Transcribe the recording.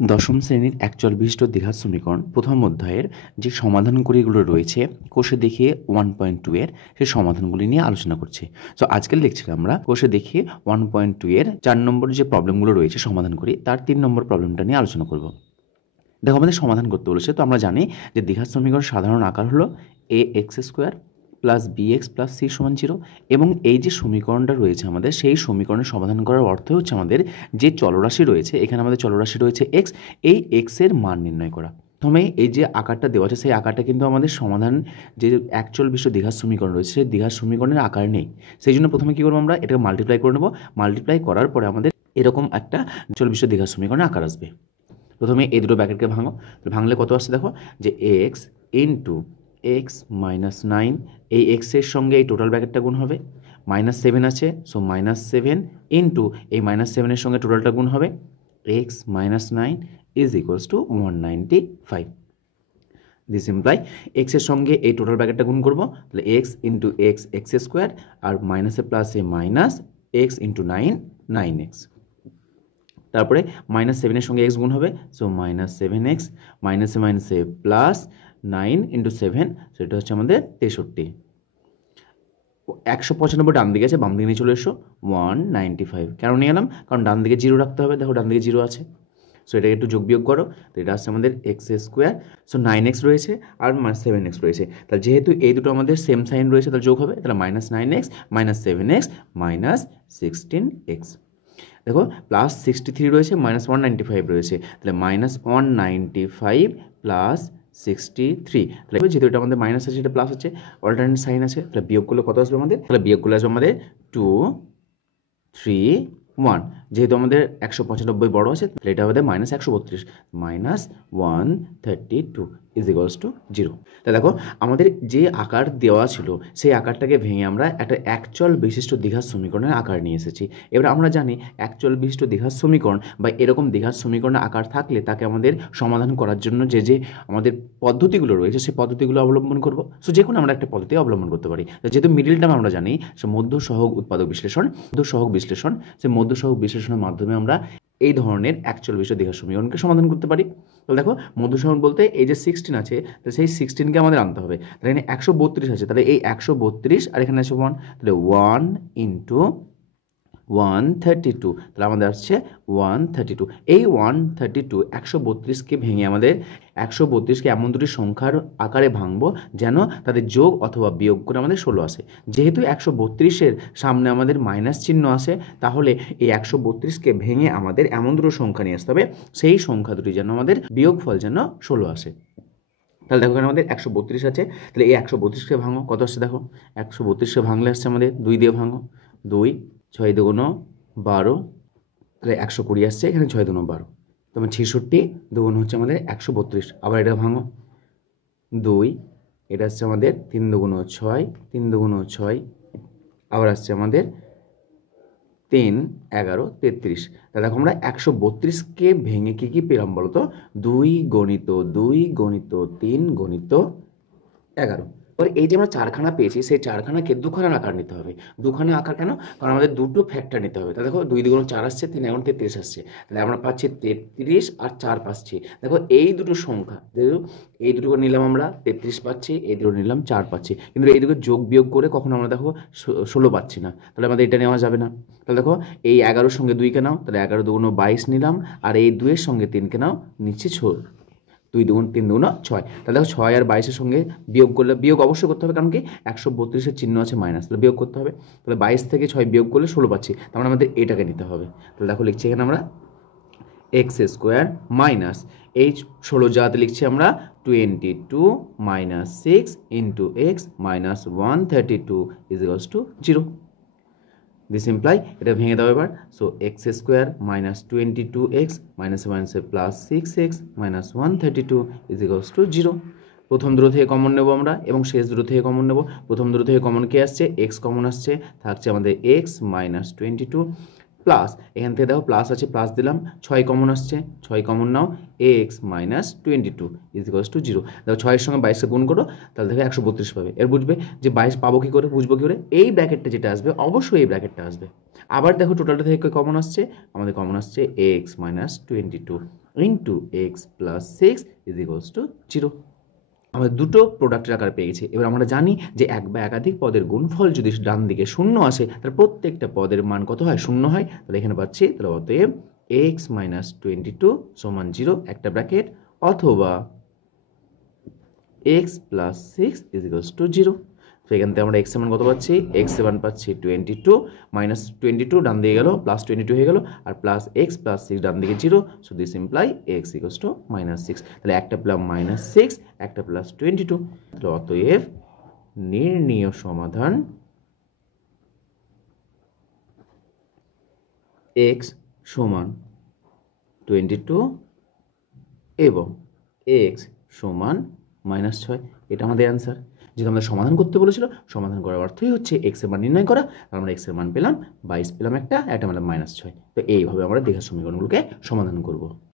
দশম শ্রেণীর একচল বিশিষ্ট দ্বিঘাত সমীকরণ প্রথম অধ্যায়ের যে সমাধানগুলিগুলো রয়েছে কোষে দেখিয়ে 1.2 এর সেই সমাধানগুলি নিয়ে আলোচনা করছি। সো আজকের লেকচারে আমরা কোষে দেখিয়ে 1.2 এর 4 নম্বর যে প্রবলেমগুলো রয়েছে সমাধান করি তার 3 নম্বর প্রবলেমটা নিয়ে আলোচনা করব। দেখো আমাদের সমাধান করতে বলেছে, তো আমরা জানি যে দ্বিঘাত সমীকরণ সাধারণ আকার হলো ax² plus bx plus c সমান 0 এবং এই যে সমীকরণটা রয়েছে আমাদের সেই সমীকরণের সমাধান করার অর্থ হচ্ছে আমাদের যে চলরাশি রয়েছে, এখানে আমাদের চলরাশি রয়েছে x, এই x এর মান নির্ণয় করা। প্রথমে এই যে আকারটা দেওয়া আছে সেই আকারটা কিন্তু আমাদের সমাধান যে একচল বিশিষ্ট দ্বিঘাত সমীকরণ রয়েছে সেই দ্বিঘাত সমীকরণের আকার নেই। সেই জন্য প্রথমে কী করবো, আমরা এটাকে মাল্টিপ্লাই করে নেবো। মাল্টিপ্লাই করার পরে আমাদের এরকম একটা একচল বিশিষ্ট দ্বিঘাত সমীকরণের আকার আসবে। প্রথমে এই দুটো ব্র্যাকেটকে ভাঙো, ভাঙলে কত আসছে দেখো, যে x ইন্টু এক্স মাইনাস 9, এই এক্সের সঙ্গে এই টোটাল ব্র্যাকেটটা গুণ হবে, -7 আছে, সো -7 ইন্টু এই -7-এর সঙ্গে টোটালটা গুণ হবে, x minus 9 is equals to 195। This imply এক্সের সঙ্গে এই টোটাল ব্র্যাকেটটা গুণ করবো, তাহলে x into x x square আর মাইনাসে প্লাসে মাইনাস এক্স ইন্টু 9 9x। তারপরে -7-এর সঙ্গে x গুণ হবে, সো -7x, মাইনাসে মাইনাসে প্লাস 9 ইন্টু 7, সেটা হচ্ছে আমাদের 63। 195 ডান দিকে আছে, বাম দিকে নিয়ে চলে এসো 195। কেন নিয়ে এলাম? কারণ ডান দিকে 0 রাখতে হবে। দেখো ডান দিকে 0 আছে, সো এটাকে একটু যোগ বিয়োগ করো, তো এটা আসছে আমাদের x², সো 9x রয়েছে আর 7x রয়েছে, তাহলে যেহেতু এই দুটো আমাদের সেম সাইন রয়েছে তাহলে যোগ হবে, তাহলে -9x -7x -16x। দেখো প্লাস 63 রয়েছে, -195 রয়েছে, তাহলে -195 প্লাস 63, তাহলে যেহেতু এটা আমাদের মাইনাস আছে এটা প্লাস আছে, অল্টারনেট সাইন আছে, তাহলে বিয়োগ করলে কত আসবে আমাদের? তাহলে বিয়োগ করলে আসবে আমাদের 2 3 1। যেহেতু আমাদের 195 বড় আছে তাহলে এটা আমাদের -132 -132 ইজ ইকুয়ালস টু 0। তাহলে দেখো আমাদের যে আকার দেওয়া ছিল সেই আকারটাকে ভেঙে আমরা একটা একচল বিশিষ্ট দ্বিঘাত সমীকরণের আকার নিয়ে এসেছি। এবার আমরা জানি একচল বিশিষ্ট দ্বিঘাত সমীকরণ বা এরকম দ্বিঘাত সমীকরণের আকার থাকলে তাকে আমাদের সমাধান করার জন্য যে যে আমাদের পদ্ধতিগুলো রয়েছে সেই পদ্ধতিগুলো অবলম্বন করব। সো যে কোনো আমরা একটা পদ্ধতি অবলম্বন করতে পারি। যেহেতু মিডিল টার্ম আমরা জানি সে মধ্য সহগ উৎপাদক বিশ্লেষণ, সেই মধ্য সহগ বিশ্লেষণের মাধ্যমে আমরা এই ধরনের একচল বিশিষ্ট দ্বিঘাত সমীকরণকে সমাধান করতে পারি। তাহলে দেখো মধ্য সহগ বলতে এই যে 16 আছে, তাহলে সেই 16কে আমাদের আনতে হবে। তাহলে এখানে 132 আছে, তাহলে এই 132 আর এখানে আছে 1, তাহলে 1 ইন্টু 132, তাহলে আমাদের আসছে 132। এই 132 132কে ভেঙে আমাদের 132কে এমন দুটি সংখ্যার আকারে ভাঙবো যেন তাদের যোগ অথবা বিয়োগ করে আমাদের 16 আসে। যেহেতু 132-এর সামনে আমাদের মাইনাস চিহ্ন আসে, তাহলে এই 132কে ভেঙে আমাদের এমন দুটো সংখ্যা নিয়ে আসতে হবে সেই সংখ্যা দুটি যেন আমাদের বিয়োগফল যেন 16 আসে। তাহলে দেখো এখানে আমাদের 132 আছে, তাহলে এই 132কে ভাঙো, কত আসছে দেখো, 132কে ভাঙলে আসছে আমাদের 2 দিয়ে ভাঙো, 2 6 2 12, তাহলে 120 আসছে, এখানে 6 2 12, তবে 66 2 হচ্ছে আমাদের 132। আবার এটা ভাঙো, 2, এটা আসছে আমাদের 3 2 6, 3 2 6, আবার আসছে আমাদের 3 11 33। তাহলে দেখো আমরা 132কে ভেঙে কী পেলাম বলো তো, 2 গণিত 2 গণিত 3 গণিত 11। এবার এই যে আমরা চারখানা পেয়েছি সেই চারখানাকে দুখানা আকার নিতে হবে। দুখানা আকার কেন? কারণ আমাদের দুটো ফ্যাক্টর নিতে হবে। তা দেখো 2 2 4 আসছে, 3 11 33 আসছে, তাহলে আমরা পাচ্ছি 33 আর 4 পাচ্ছি। দেখো এই দুটো সংখ্যা, যেহেতু এই দুটো নিলাম আমরা 33 পাচ্ছি, এই দুটো নিলাম 4 পাচ্ছি, কিন্তু এই দুটো যোগ বিয়োগ করে কখনো আমরা দেখো 16 পাচ্ছি না, তাহলে আমাদের এটা নেওয়া যাবে না। তাহলে দেখো এই 11-র সঙ্গে 2কে নাও, তাহলে 11 2 22 নিলাম, আর এই 2-এর সঙ্গে 3কে নাও, নিচ্ছে 2 2 3 2 6। তাহলে দেখো 6 আর 22-এর সঙ্গে বিয়োগ করলে, বিয়োগ অবশ্যই করতে হবে, কারণ কি 132-এর চিহ্ন আছে মাইনাস, তাহলে বিয়োগ করতে হবে। তাহলে 22 থেকে 6 বিয়োগ করলে 16 পাচ্ছি, তার মানে আমাদের এটাকে নিতে হবে। তাহলে দেখো লিখছি এখানে আমরা x² মাইনাস এই 16 যাতে লিখছি আমরা 22 - 6 into x minus 132 is equals two 0। This imply এটা ভেঙে দাও এবার, সো x² মাইনাস 22x মাইনাসে plus 6x minus 132 is equals two 0। প্রথম দূর থেকে কমন নেব আমরা এবং শেষ দূর থেকে কমন নেব। প্রথম দূর থেকে কমন কে আসছে, x কমন আসছে, থাকছে আমাদের x মাইনাস 22 প্লাস এখান থেকে দেখো প্লাস আছে, প্লাস দিলাম, 6 কমন আসছে, 6 common now, x minus 22 is equals two 0। দেখো 6-এর সঙ্গে 22-কে গুণ করো, তাহলে দেখো 132 পাবে। এর বুঝবে যে 22 পাবো কী করে, বুঝবো কী করে, এই ব্র্যাকেটটা যেটা আসবে অবশ্যই এই ব্র্যাকেটটা আসবে। আবার দেখো টোটালটা থেকে কমন আসছে, আমাদের কমন আসছে x minus 22 into x plus six is equals two 0। আমরা দুটো প্রোডাক্টের আকার পেয়ে গেছি। এবার আমরা জানি যে এক বা একাধিক পদের গুণফল যদি ডান দিকে শূন্য আসে তাহলে প্রত্যেকটা পদের মান কত হয়? শূন্য হয়। তাহলে এখানে পাচ্ছি, তাহলে অতএব এক্স মাইনাস 22 সমান 0 একটা ব্র্যাকেট, অথবা x plus six is equals two 0। তো এখান থেকে আমরা এক্স এর মান কত পাচ্ছি? এক্স এর মান পাচ্ছি 22, মাইনাস 22 ডান দিকে গেল, প্লাস 22 হয়ে গেল, আর প্লাস এক্স প্লাস সিক্স ডান দিকে 0। So this imply x equals to minus six. তাহলে একটা পেলাম মাইনাস সিক্স, একটা প্লাস 22। তাহলে অতএব নির্ণীয় সমাধান এক্স সমান 22 এবং এক্স সমান -6। এটা আমাদের অ্যান্সার। যেহেতু আমাদের সমাধান করতে বলেছিল, সমাধান করার অর্থই হচ্ছে এক্স এর মান নির্ণয় করা। আমরা এক্স এর মান পেলাম 22, পেলাম একটা পেলাম -6। তো এইভাবে আমরা দীঘার সমীকরণগুলোকে সমাধান করব।